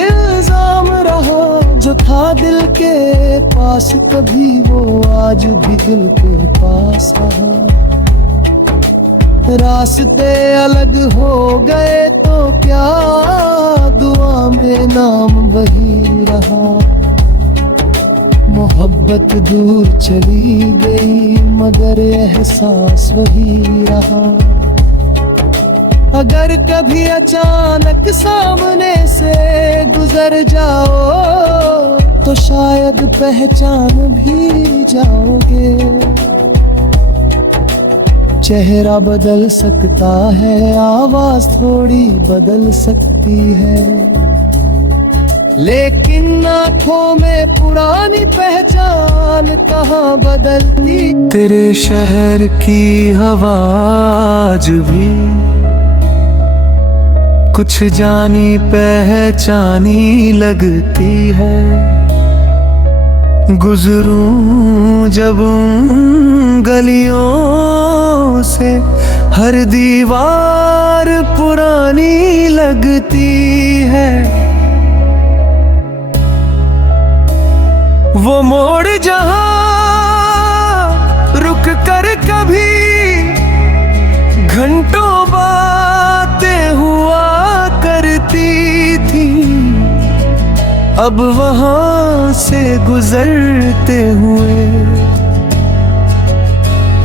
इल्जाम रहा, जो था दिल के पास कभी वो आज भी दिल के पास रहा। रास्ते अलग हो गए तो क्या, दुआ में नाम वही रहा। मोहब्बत दूर चली गई मगर एहसास वही रहा। अगर कभी अचानक सामने से गुजर जाओ तो शायद पहचान भी जाओगे। चेहरा बदल सकता है, आवाज थोड़ी बदल सकती है, लेकिन आँखों में पुरानी पहचान कहाँ बदलती। तेरे शहर की आवाज भी कुछ जानी पहचानी लगती है। गुजरूं जब उन गलियों से हर दीवार पुरानी लगती है। वो मोड़ जहां रुक कर कभी घंटों बातें हुआ करती थी, अब वहां से गुजरते हुए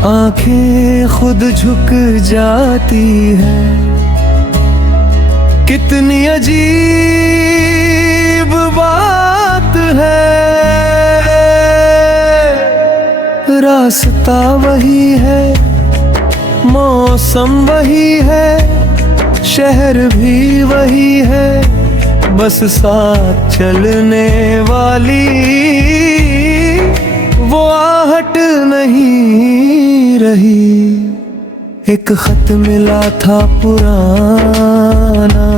आंखें खुद झुक जाती है। कितनी अजीब बात है, रास्ता वही है, मौसम वही है, शहर भी वही है, बस साथ चलने वाली वो आहट नहीं रही। एक खत मिला था पुराना,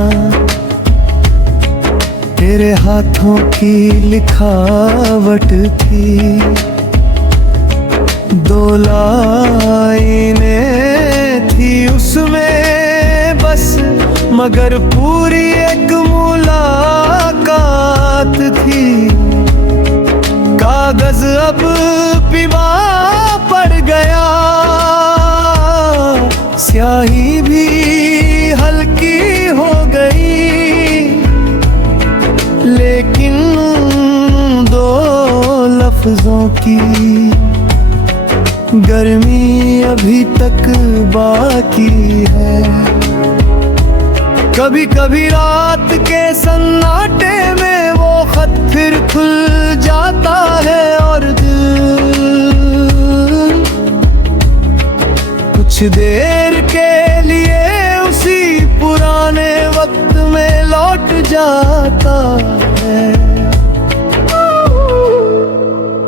तेरे हाथों की लिखावट थी, 2 लाइनें थी उसमें बस, मगर पूरी एक मुलाकात थी। कागज अब पीवा पड़ गया, स्याही भी हल्की हो गई, लेकिन 2 लफ्जों की गर्मी अभी तक बाकी है। कभी कभी रात के सन्नाटे में वो खत फिर खुल जाता है, और दिल कुछ देर के लिए उसी पुराने वक्त में लौट जाता है।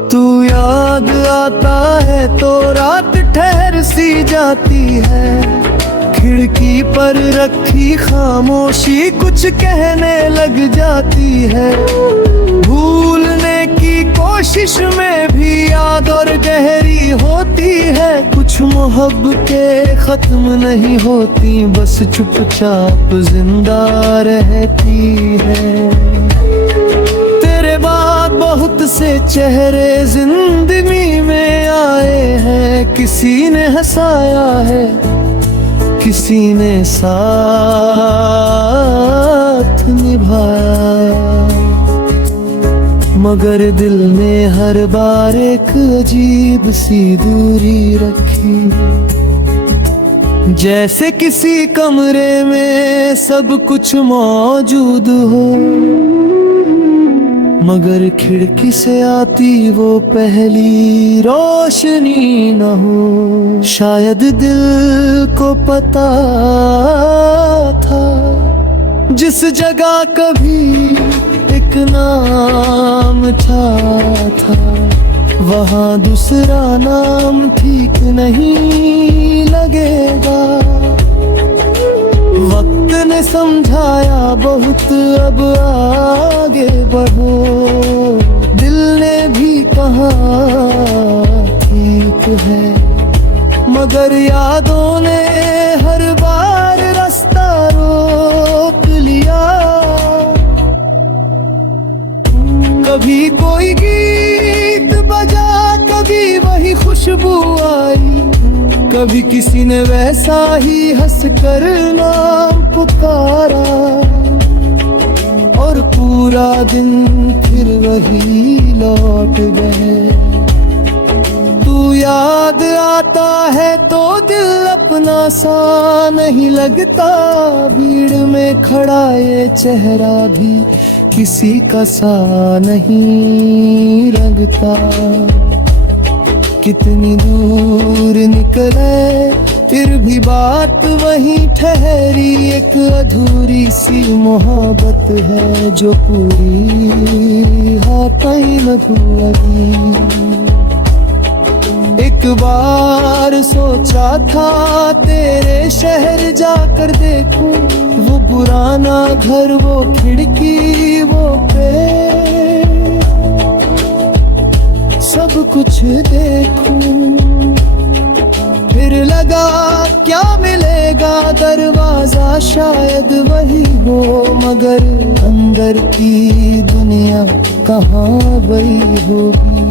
तू याद याद आता है तो रात ठहर सी जाती है। खिड़की पर रखी खामोशी कुछ कहने लग जाती है। भूलने की कोशिश में भी याद और गहरी होती है। कुछ मोहब्बतें खत्म नहीं होती, बस चुपचाप जिंदा रहती है। तेरे बाद बहुत से चेहरे जिंदगी में आए हैं। किसी ने हंसाया है, किसी ने साथ निभाया, मगर दिल ने हर बार एक अजीब सी दूरी रखी। जैसे किसी कमरे में सब कुछ मौजूद हो, मगर खिड़की से आती वो पहली रोशनी न हो। शायद दिल को पता था जिस जगह कभी एक नाम था, वहाँ दूसरा नाम ठीक नहीं लगेगा। वक्त ने समझाया बहुत, अब आगे बढ़ो। दिल ने भी कहा ठीक है, मगर यादों ने हर बार रास्ता रोक लिया। कभी कोई गीत बजा, कभी वही खुशबू आई, कभी किसी ने वैसा ही हंसकर नाम पुकारा। और पूरा दिन फिर वही लौट गए। तू याद आता है तो दिल अपना सा नहीं लगता। भीड़ में खड़ा ये चेहरा भी किसी का सा नहीं लगता। कितनी दूर निकले फिर भी बात वहीं ठहरी। एक अधूरी सी मोहब्बत है जो पूरी हाथ न धुआगी। एक बार सोचा था तेरे शहर जाकर देखूं, वो पुराना घर, वो खिड़की, वो पेड़, सब कुछ देखूं। फिर लगा क्या मिलेगा, दरवाजा शायद वही हो, मगर अंदर की दुनिया कहाँ वही होगी।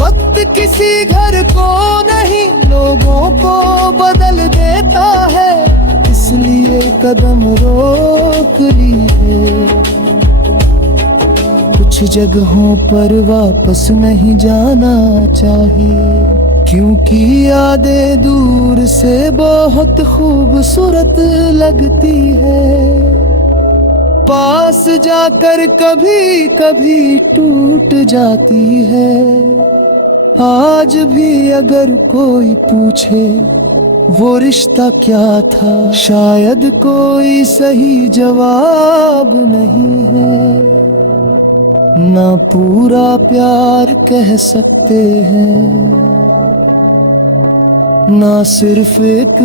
वक्त किसी घर को नहीं लोगों को बदल देता है, इसलिए कदम रोक लिए। कुछ जगहों पर वापस नहीं जाना चाहिए, क्योंकि यादें दूर से बहुत खूबसूरत लगती है। पास जाकर कभी कभी टूट जाती है। आज भी अगर कोई पूछे वो रिश्ता क्या था, शायद कोई सही जवाब नहीं है। ना पूरा प्यार कह सकते हैं, ना सिर्फ एक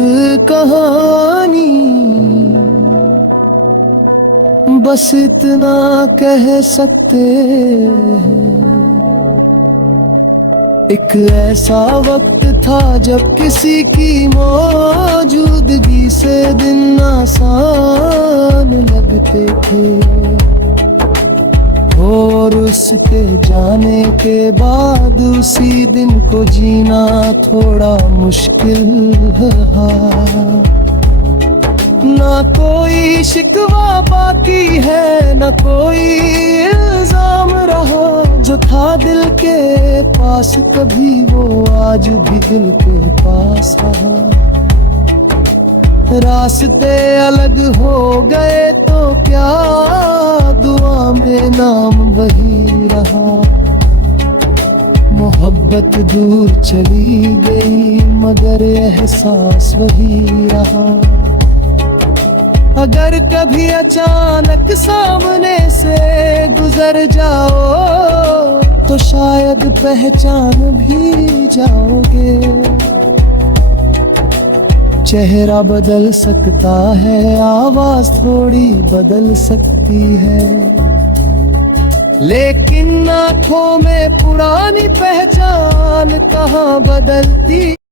कहानी, बस इतना कह सकते हैं। एक ऐसा वक्त था जब किसी की मौजूदगी से दिन आसान लगते थे, और उसके जाने के बाद उसी दिन को जीना थोड़ा मुश्किल रहा। ना कोई शिकवा बाकी है, ना कोई इल्जाम रहा। जो था दिल के पास कभी, वो आज भी दिल के पास रहा। रास्ते अलग हो गए तो क्या, दुआ में नाम वही रहा। मोहब्बत दूर चली गई मगर एहसास वही रहा। अगर कभी अचानक सामने से गुजर जाओ तो शायद पहचान भी जाओगे। चेहरा बदल सकता है, आवाज थोड़ी बदल सकती है, लेकिन आंखों में पुरानी पहचान कहाँ बदलती।